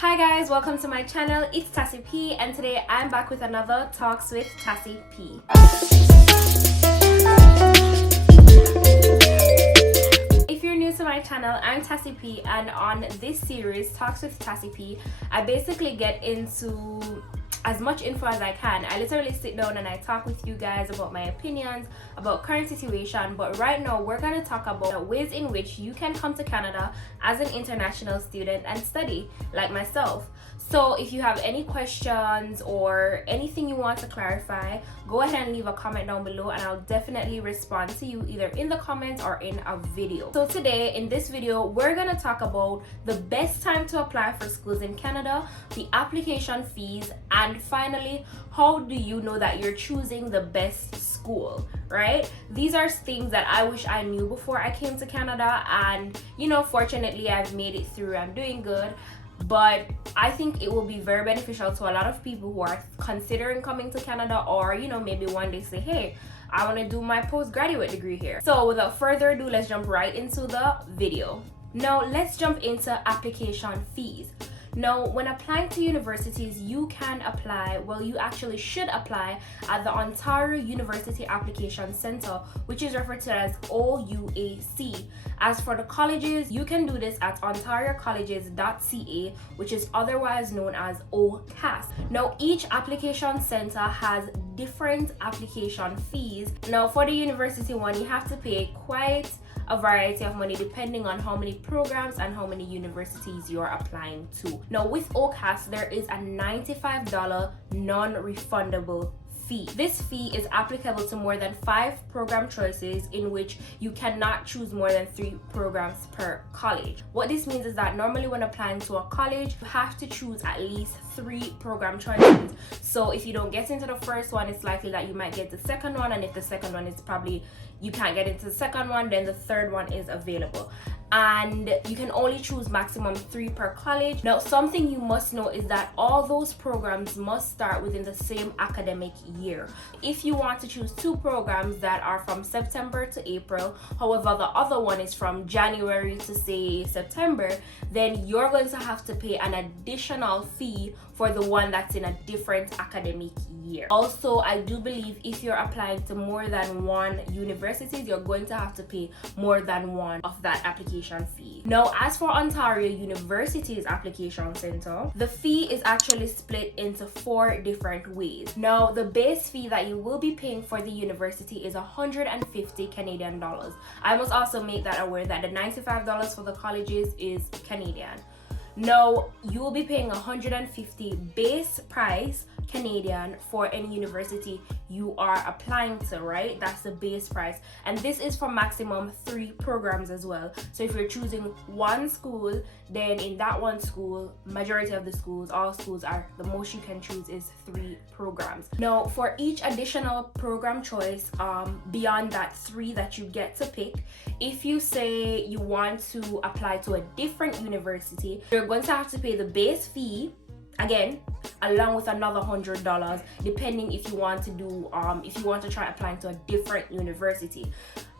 Hi guys, welcome to my channel. It's Tacy P, and today I'm back with another Talks with Tacy P. If you're new to my channel, I'm Tacy P, and on this series, Talks with Tacy P, I basically get into as much info as I can. I literally sit down and I talk with you guys about my opinions, about current situation, but right now we're going to talk about the ways in which you can come to Canada as an international student and study, like myself. So if you have any questions or anything you want to clarify, go ahead and leave a comment down below and I'll definitely respond to you either in the comments or in a video. So today in this video, we're going to talk about the best time to apply for schools in Canada, the application fees, and finally, how do you know that you're choosing the best school, right? These are things that I wish I knew before I came to Canada, and fortunately I've made it through. I'm doing good. But I think it will be very beneficial to a lot of people who are considering coming to Canada, or maybe one day say, hey, I want to do my postgraduate degree here. So without further ado, let's jump right into the video. Now let's jump into application fees. Now, when applying to universities, you can apply, well, you actually should apply at the Ontario University Application Centre, which is referred to as OUAC. As for the colleges, you can do this at ontariocolleges.ca, which is otherwise known as OCAS. Now, each application centre has different application fees. Now, for the university one, you have to pay quite a variety of money depending on how many programs and how many universities you're applying to. Now with OCAS, there is a $95 non-refundable fee. This fee is applicable to more than 5 program choices, in which you cannot choose more than 3 programs per college. What this means is that normally when applying to a college, you have to choose at least 3 program choices. So if you don't get into the first one, it's likely that you might get the second one, and if the second one is probably you can't get into the second one, then the third one is available. And you can only choose maximum 3 per college. Now, something you must know is that all those programs must start within the same academic year. If you want to choose 2 programs that are from September to April, however, the other one is from January to say September, then you're going to have to pay an additional fee for the one that's in a different academic year. Also, I do believe if you're applying to more than one university, you're going to have to pay more than one of that application fee. Now, as for Ontario University's application center, the fee is actually split into 4 different ways. Now, the base fee that you will be paying for the university is 150 Canadian dollars. I must also make that aware that the $95 for the colleges is Canadian. Now, you will be paying 150 base price Canadian for any university you are applying to, right? That's the base price, and this is for maximum 3 programs as well. So if you're choosing one school, then in that one school, majority of the schools, all schools, are the most you can choose is 3 programs. Now, for each additional program choice, beyond that 3 that you get to pick, if you say you want to apply to a different university, you're going to have to pay the base fee again, along with another $100, depending if you want to do if you want to try applying to a different university.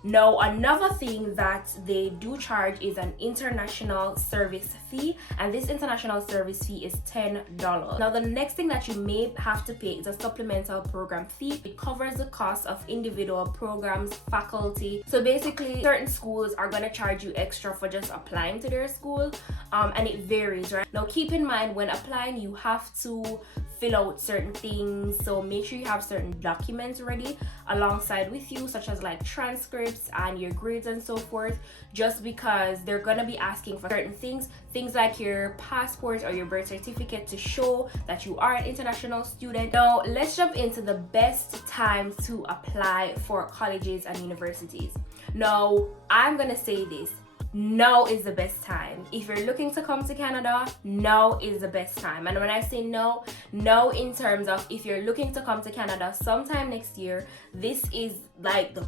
Now, another thing that they do charge is an international service fee, and this international service fee is $10. Now, the next thing that you may have to pay is a supplemental program fee. It covers the cost of individual programs, faculty. So basically, certain schools are going to charge you extra for just applying to their school, and it varies, right? Now, keep in mind when applying, you have to fill out certain things, so make sure you have certain documents ready alongside with you, such as like transcripts and your grades and so forth, just because they're gonna be asking for certain things like your passport or your birth certificate to show that you are an international student. Now, let's jump into the best time to apply for colleges and universities. Now, I'm gonna say this: now is the best time. If you're looking to come to Canada, now is the best time. And when I say no in terms of if you're looking to come to Canada sometime next year, this is like the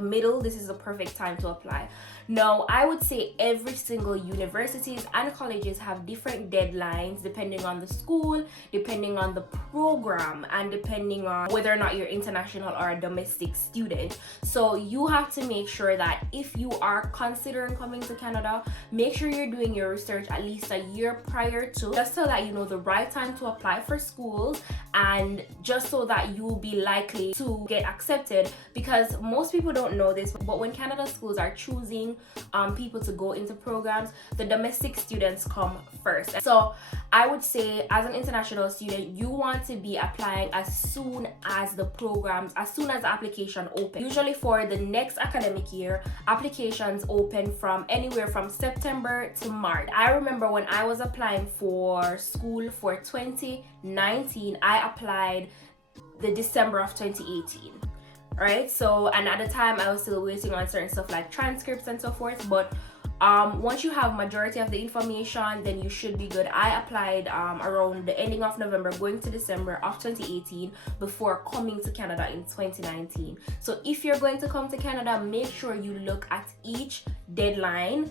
middle, this is the perfect time to apply. Now, I would say every single universities and colleges have different deadlines depending on the school, depending on the program, and depending on whether or not you're international or a domestic student. So you have to make sure that if you are considering coming to Canada, make sure you're doing your research at least a year prior to, just so that you know the right time to apply for schools, and just so that you'll be likely to get accepted. Because most people don't know this, but when Canada schools are choosing people to go into programs, the domestic students come first. So I would say, as an international student, you want to be applying as soon as the application open. Usually for the next academic year, applications open from anywhere from September to March. I remember when I was applying for school for 2019, I applied the December of 2018. Right? So, and at the time I was still waiting on certain stuff like transcripts and so forth, but once you have majority of the information, then you should be good. I applied around the ending of November going to December of 2018 before coming to Canada in 2019. So if you're going to come to Canada, make sure you look at each deadline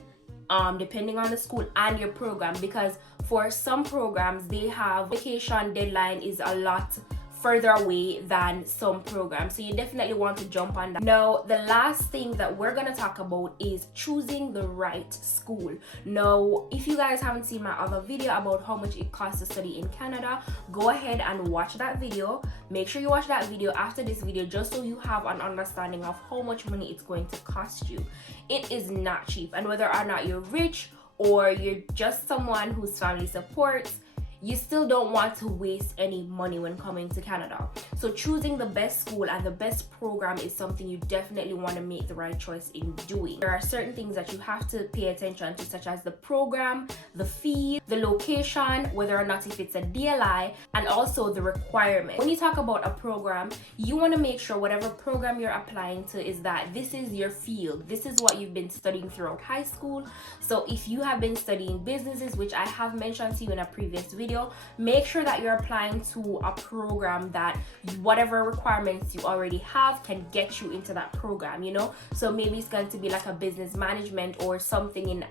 depending on the school and your program, because for some programs they have application deadline is a lot further away than some programs, so you definitely want to jump on that. Now, the last thing that we're gonna talk about is choosing the right school. Now, if you guys haven't seen my other video about how much it costs to study in Canada, go ahead and watch that video. Make sure you watch that video after this video, just so you have an understanding of how much money it's going to cost you. It is not cheap, and whether or not you're rich or you're just someone whose family supports, you still don't want to waste any money when coming to Canada. So choosing the best school and the best program is something you definitely want to make the right choice in doing. There are certain things that you have to pay attention to, such as the program, the fee, the location, whether or not if it's a DLI, and also the requirement. When you talk about a program, you want to make sure whatever program you're applying to is that this is your field. This is what you've been studying throughout high school. So if you have been studying businesses, which I have mentioned to you in a previous video, make sure that you're applying to a program that whatever requirements you already have can get you into that program, you know. So maybe it's going to be like a business management or something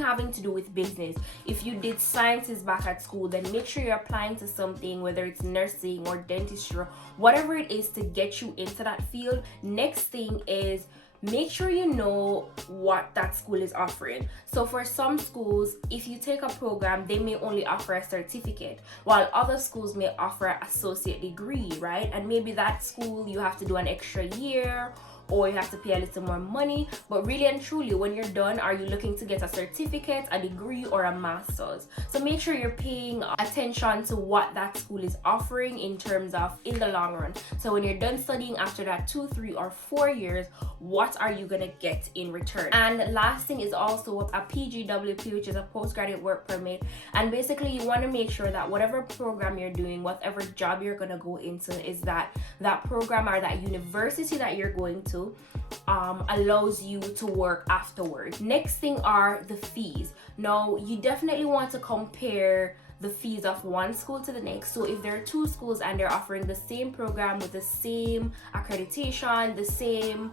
having to do with business. If you did sciences back at school, then make sure you're applying to something, whether it's nursing or dentistry, whatever it is, to get you into that field. Next thing is, make sure you know what that school is offering. So for some schools, if you take a program, they may only offer a certificate, while other schools may offer an associate degree, right? And maybe that school you have to do an extra year, or you have to pay a little more money. But really and truly, when you're done, are you looking to get a certificate, a degree, or a master's? So make sure you're paying attention to what that school is offering in terms of in the long run. So when you're done studying after that 2, 3, or 4 years, what are you gonna get in return? And last thing is also a PGWP, which is a postgraduate work permit. And basically you want to make sure that whatever program you're doing, whatever job you're gonna go into, is that program or that university that you're going to allows you to work afterwards. Next thing are the fees. Now, you definitely want to compare the fees of one school to the next. So if there are 2 schools and they're offering the same program with the same accreditation, the same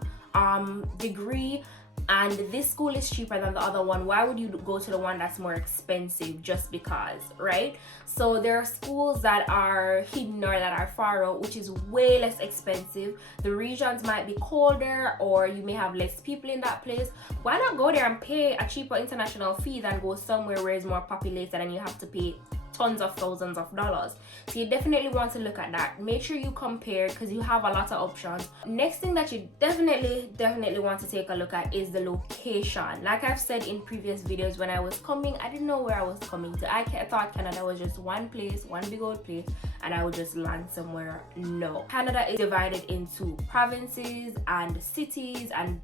degree, and this school is cheaper than the other one, why would you go to the one that's more expensive just because, right? So there are schools that are hidden or that are far out, which is way less expensive. The regions might be colder, or you may have less people in that place. Why not go there and pay a cheaper international fee than go somewhere where it's more populated and you have to pay tons of thousands of dollars? So you definitely want to look at that. Make sure you compare, because you have a lot of options. Next thing that you definitely want to take a look at is the location. Like I've said in previous videos, when I was coming, I didn't know where I was coming to. I thought Canada was just one place, one big old place, and I would just land somewhere. No, Canada is divided into provinces and cities, and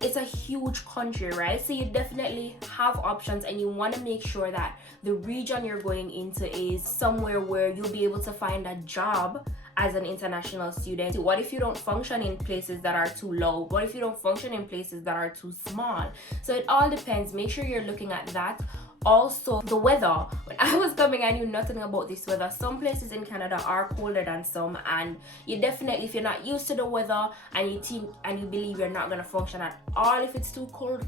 it's a huge country, right? So you definitely have options, and you want to make sure that the region you're going into is somewhere where you'll be able to find a job as an international student. What if you don't function in places that are too low? What if you don't function in places that are too small? So it all depends. Make sure you're looking at that. Also, the weather. When I was coming, I knew nothing about this weather. Some places in Canada are colder than some, and you definitely, if you're not used to the weather and you think and you believe you're not gonna function at all if it's too cold,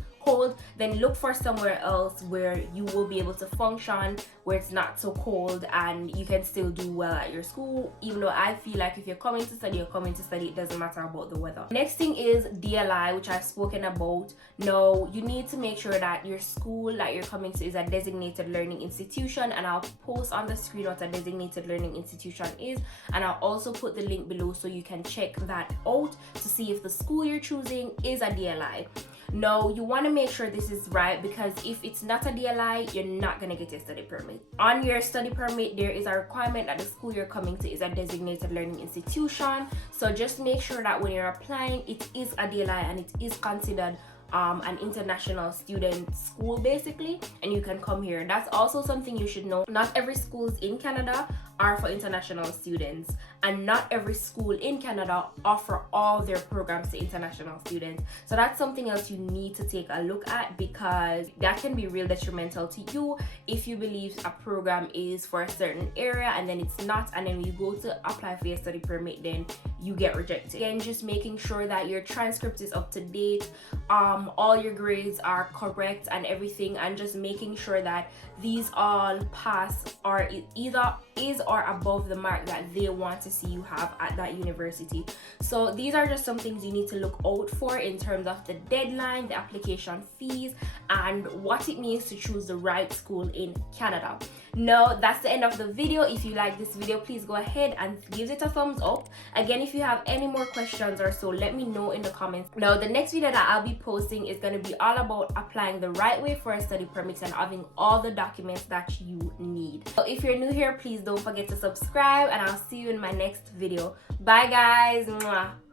then look for somewhere else where you will be able to function, where it's not so cold and you can still do well at your school. Even though I feel like if you're coming to study, it doesn't matter about the weather. Next thing is DLI, which I've spoken about. Now, you need to make sure that your school that you're coming to is a designated learning institution, and I'll post on the screen what a designated learning institution is, and I'll also put the link below so you can check that out to see if the school you're choosing is a DLI. No, you want to make sure this is right, because if it's not a DLI, you're not going to get your study permit. On your study permit, there is a requirement that the school you're coming to is a designated learning institution. So just make sure that when you're applying, it is a DLI and it is considered an international student school basically, and you can come here. That's also something you should know. Not every schools in Canada are for international students, and not every school in Canada offer all their programs to international students. So that's something else you need to take a look at, because that can be real detrimental to you if you believe a program is for a certain area and then it's not, and then when you go to apply for your study permit, then you get rejected. Again, just making sure that your transcript is up to date, all your grades are correct and everything, and just making sure that these all pass or either is or above the mark that they want to see you have at that university. So these are just some things you need to look out for in terms of the deadline, the application fees, and what it means to choose the right school in Canada. Now, that's the end of the video. If you like this video, please go ahead and give it a thumbs up. Again, if you have any more questions or so, let me know in the comments. Now, the next video that I'll be posting is going to be all about applying the right way for a study permit and having all the documents that you need. So if you're new here, please don't forget to subscribe, and I'll see you in my next video. Bye guys. Mwah.